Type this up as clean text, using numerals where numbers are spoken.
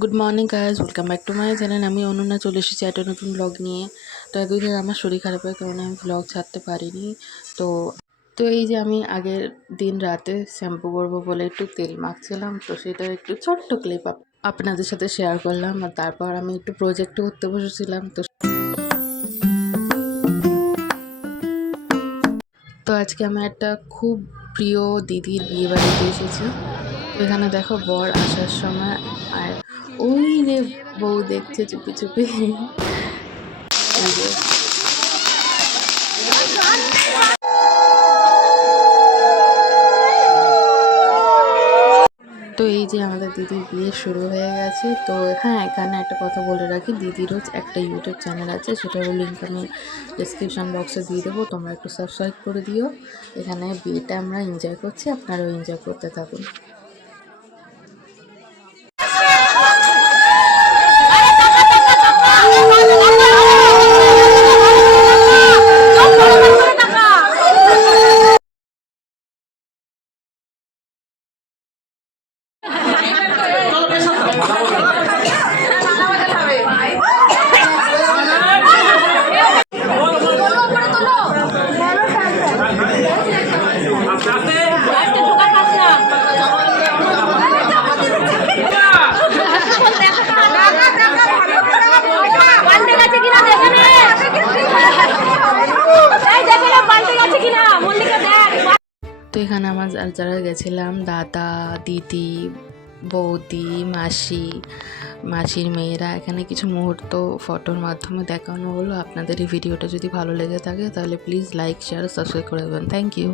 Good morning guys, welcome back to my channel. আমি অনন্যা চলে এসেছি একটা নতুন ব্লগ নিয়ে। তো এতদিন আমার শরীর খারাপের কারণে আমি ব্লগ ছাড়তে পারিনি। তো তো এই যে আমি আগের দিন রাতে শ্যাম্পু করবো বলে একটু তেল মাখছিলাম, তো সেটার একটু ছোট্ট ক্লিপ আপনাদের সাথে শেয়ার করলাম। আর তারপর আমি একটু প্রজেক্ট করতে বসেছিলাম। তো আজকে আমি একটা খুব প্রিয় দিদির বিয়ে বাড়িতে এসেছি। তো এখানে দেখো বর আসার সময়, আর ওই যে বউ দেখছে চুপি চুপি। এই যে তো এই যে আমাদের দিদির বিয়ে শুরু হয়ে গেছে। তো হ্যাঁ, এখানে একটা কথা বলে রাখি, দিদিরও একটা ইউটিউব চ্যানেল আছে, সেটারও লিঙ্ক আমি ডিসক্রিপশান বক্সে দিয়ে দেবো, তোমরা একটু সাবস্ক্রাইব করে দিও। এখানে বিয়েটা আমরা এনজয় করছি, আপনারাও এনজয় করতে থাকুন। তো এখানে আমার যারা গেছিলাম, দাদা, দিদি, বৌদি, মাসির মেয়েরা, এখানে কিছু মুহূর্ত ফটোর মাধ্যমে দেখানো হলো। আপনাদের এই ভিডিওটা যদি ভালো লেগে থাকে তাহলে প্লিজ লাইক, শেয়ার, সাবস্ক্রাইব করে দেবেন। Thank you.